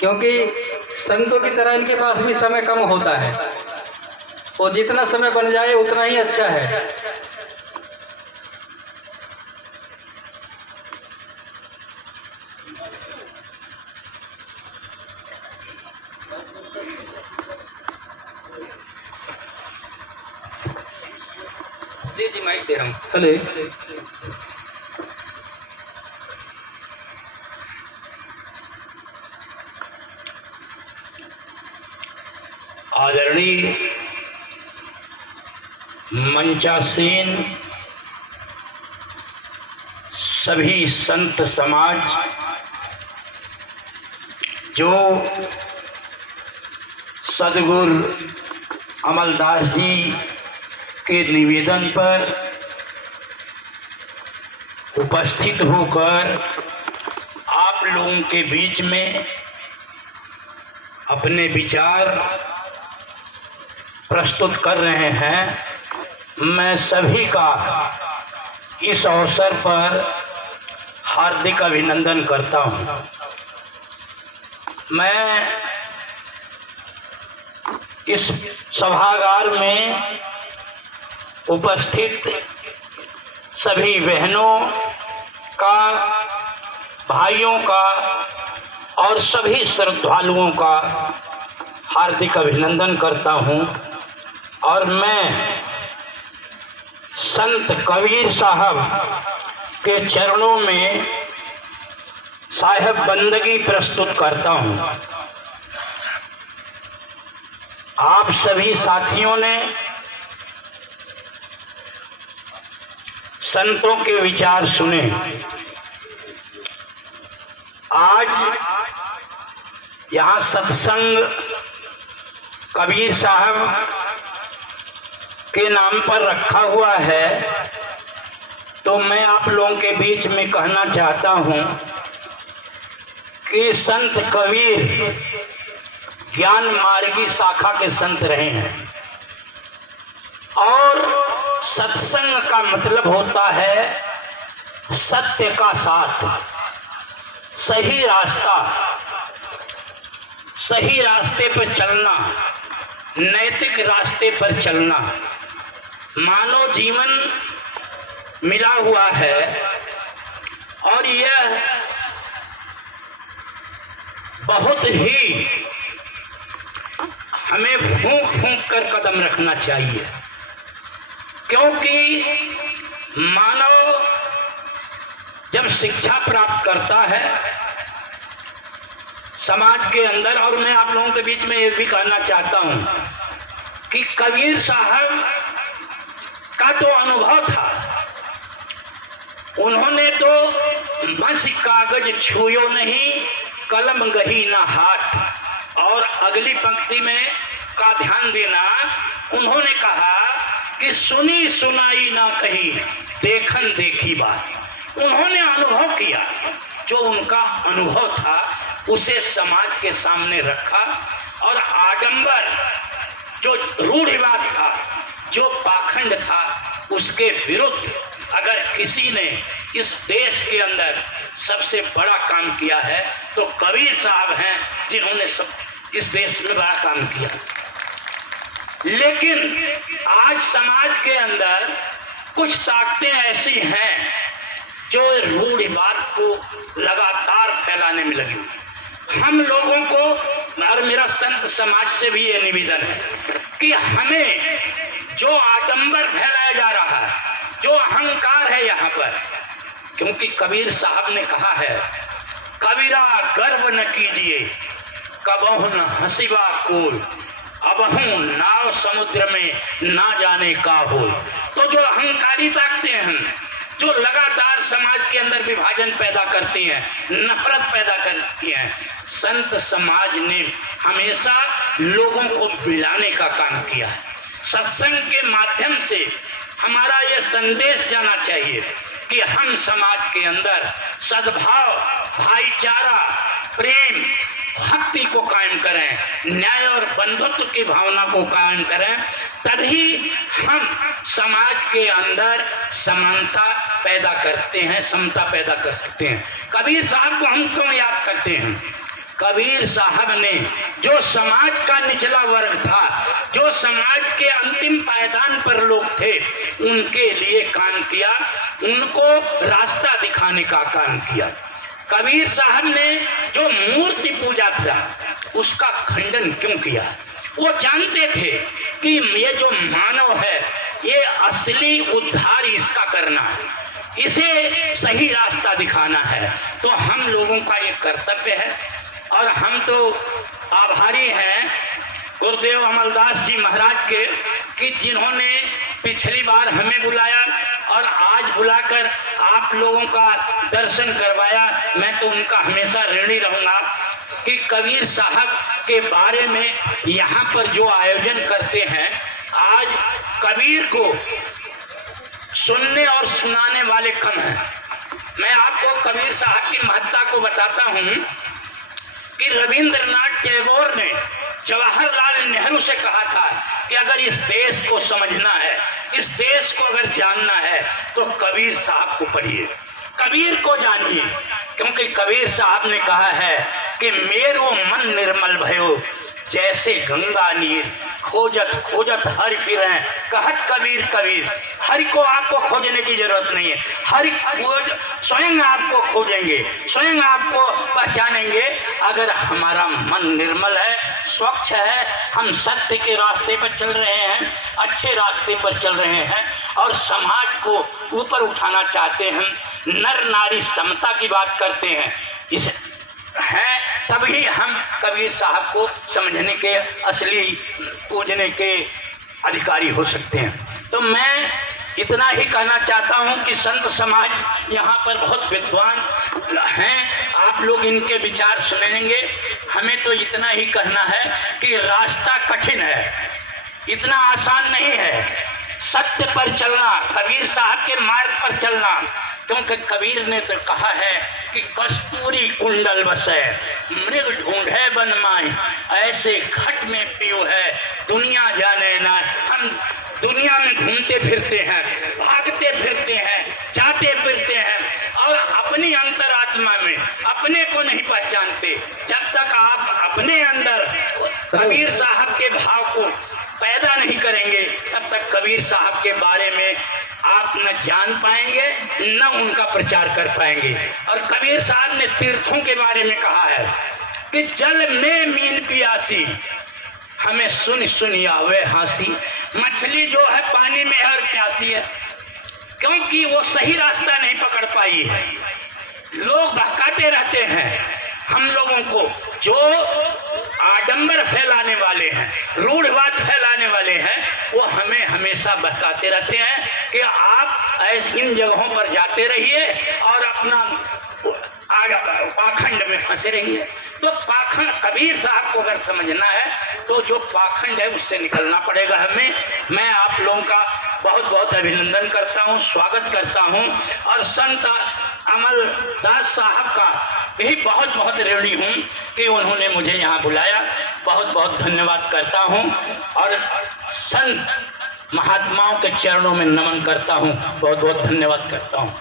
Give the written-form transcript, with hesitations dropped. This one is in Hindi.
क्योंकि संतों की तरह इनके पास भी समय कम होता है और जितना समय बन जाए उतना ही अच्छा है। जी जी माइक दे रहा हूँ। हेलो। आदरणीय मंचासीन सभी संत समाज जो सद्गुरु अमलदास जी के निवेदन पर उपस्थित होकर आप लोगों के बीच में अपने विचार प्रस्तुत कर रहे हैं, मैं सभी का इस अवसर पर हार्दिक अभिनंदन करता हूं। मैं इस सभागार में उपस्थित सभी बहनों का, भाइयों का और सभी श्रद्धालुओं का हार्दिक अभिनंदन करता हूं और मैं संत कबीर साहब के चरणों में साहिब बंदगी प्रस्तुत करता हूं। आप सभी साथियों ने संतों के विचार सुने। आज यहाँ सत्संग कबीर साहब के नाम पर रखा हुआ है, तो मैं आप लोगों के बीच में कहना चाहता हूँ कि संत कबीर ज्ञान मार्गी शाखा के संत रहे हैं और सत्संग का मतलब होता है सत्य का साथ, सही रास्ता, सही रास्ते पर चलना, नैतिक रास्ते पर चलना। मानव जीवन मिला हुआ है और यह बहुत ही हमें फूंक फूंक कर कदम रखना चाहिए, क्योंकि मानव जब शिक्षा प्राप्त करता है समाज के अंदर, और मैं आप लोगों के बीच में ये भी कहना चाहता हूं कि कबीर साहब का तो अनुभव था, उन्होंने तो बस कागज छुयो नहीं, कलम गही ना हाथ। और अगली पंक्ति में का ध्यान देना, उन्होंने कहा कि सुनी सुनाई ना कही, देखन देखी बात। उन्होंने अनुभव किया, जो उनका अनुभव था उसे समाज के सामने रखा और आडंबर जो रूढ़िवाद था, जो पाखंड था, उसके विरुद्ध अगर किसी ने इस देश के अंदर सबसे बड़ा काम किया है तो कबीर साहब हैं, जिन्होंने सब इस देश में बड़ा काम किया। लेकिन आज समाज के अंदर कुछ ताकतें ऐसी हैं जो रूढ़िवाद को लगातार फैलाने में लगी हुई। हम लोगों को, और मेरा संत समाज से भी ये निवेदन है कि हमें जो आडंबर फैलाया जा रहा है, जो अहंकार है यहाँ पर, क्योंकि कबीर साहब ने कहा है, कबीरा गर्व न कीजिए कबहु न हंसिबा कोई, अबहु नाव समुद्र में ना जाने का हो। तो जो अहंकारी ताकतें हैं, जो लगातार समाज के अंदर विभाजन पैदा करती हैं, नफरत पैदा करती हैं, संत समाज ने हमेशा लोगों को मिलाने का काम किया है। सत्संग के माध्यम से हमारा ये संदेश जाना चाहिए कि हम समाज के अंदर सद्भाव, भाईचारा, प्रेम, भक्ति को कायम करें, न्याय और बंधुत्व की भावना को कायम करें, तभी हम समाज के अंदर समानता पैदा करते हैं, समता पैदा कर सकते हैं। कबीर साहब को हम क्यों याद करते हैं? कबीर साहब ने जो समाज का निचला वर्ग था, जो समाज के अंतिम पायदान पर लोग थे, उनके लिए काम किया, उनको रास्ता दिखाने का काम किया। कबीर साहब ने जो मूर्ति पूजा था उसका खंडन क्यों किया? वो जानते थे कि ये जो मानव है ये असली उद्धार इसका करना है, इसे सही रास्ता दिखाना है। तो हम लोगों का ये कर्तव्य है और हम तो आभारी हैं गुरुदेव अमलदास जी महाराज के कि जिन्होंने पिछली बार हमें बुलाया और आज बुलाकर आप लोगों का दर्शन करवाया। मैं तो उनका हमेशा ऋणी रहूँगा कि कबीर साहब के बारे में यहाँ पर जो आयोजन करते हैं, आज कबीर को सुनने और सुनाने वाले कम हैं। मैं आपको कबीर साहब की महत्ता को बताता हूँ कि रविंद्रनाथ टैगोर ने जवाहरलाल नेहरू से कहा था कि अगर इस देश को समझना है, इस देश को अगर जानना है तो कबीर साहब को पढ़िए, कबीर को जानिए, क्योंकि कबीर साहब ने कहा है कि मेरो मन निर्मल भयो जैसे गंगा नीर, खोजत खोजत हरि फिरें कहत कबीर कबीर। हरि को आपको खोजने की जरूरत नहीं है, हरि स्वयं आपको खोजेंगे, स्वयं आपको पहचानेंगे अगर हमारा मन निर्मल है, स्वच्छ है, हम सत्य के रास्ते पर चल रहे हैं, अच्छे रास्ते पर चल रहे हैं और समाज को ऊपर उठाना चाहते हैं, नर नारी समता की बात करते हैं, इस हैं, तभी हम कबीर साहब को समझने के, असली पूजने के अधिकारी हो सकते हैं। तो मैं इतना ही कहना चाहता हूं कि संत समाज यहाँ पर बहुत विद्वान हैं, आप लोग इनके विचार सुनेंगे। हमें तो इतना ही कहना है कि रास्ता कठिन है, इतना आसान नहीं है। सत्य पर चलना, कबीर साहब के मार्ग पर चलना, क्योंकि कबीर ने तो कहा है कि कस्तूरी कुंडल बसे मृग ढूंढे बन माई, ऐसे घट में पियो है दुनिया जाने ना। हम दुनिया में घूमते फिरते हैं, भागते फिरते हैं, जाते फिरते हैं और अपनी अंतरात्मा में अपने को नहीं पहचानते। जब तक आप अपने अंदर कबीर साहब के भाव को पैदा नहीं करेंगे तब तक कबीर साहब के बारे में आप न जान पाएंगे न उनका प्रचार कर पाएंगे। और कबीर साहब ने तीर्थों के बारे में कहा है कि जल में मीन पियासी हमें सुन सुन आवे हंसी। मछली जो है पानी में और प्यासी है, क्योंकि वो सही रास्ता नहीं पकड़ पाई है। लोग बहकाते रहते हैं हम लोगों को, जो आडंबर फैलाने वाले हैं, रूढ़वाद फैलाने वाले हैं, वो हमें हमेशा बहकाते रहते हैं कि आप ऐसे इन जगहों पर जाते रहिए और अपना पाखंड में फंसे रहिए। तो पाखंड, कबीर साहब को अगर समझना है तो जो पाखंड है उससे निकलना पड़ेगा हमें। मैं आप लोगों का बहुत बहुत अभिनंदन करता हूँ, स्वागत करता हूँ और संत अमलदास साहब का भी बहुत बहुत ऋणी हूँ कि उन्होंने मुझे यहाँ बुलाया। बहुत बहुत धन्यवाद करता हूँ और संत महात्माओं के चरणों में नमन करता हूँ। बहुत बहुत धन्यवाद करता हूँ।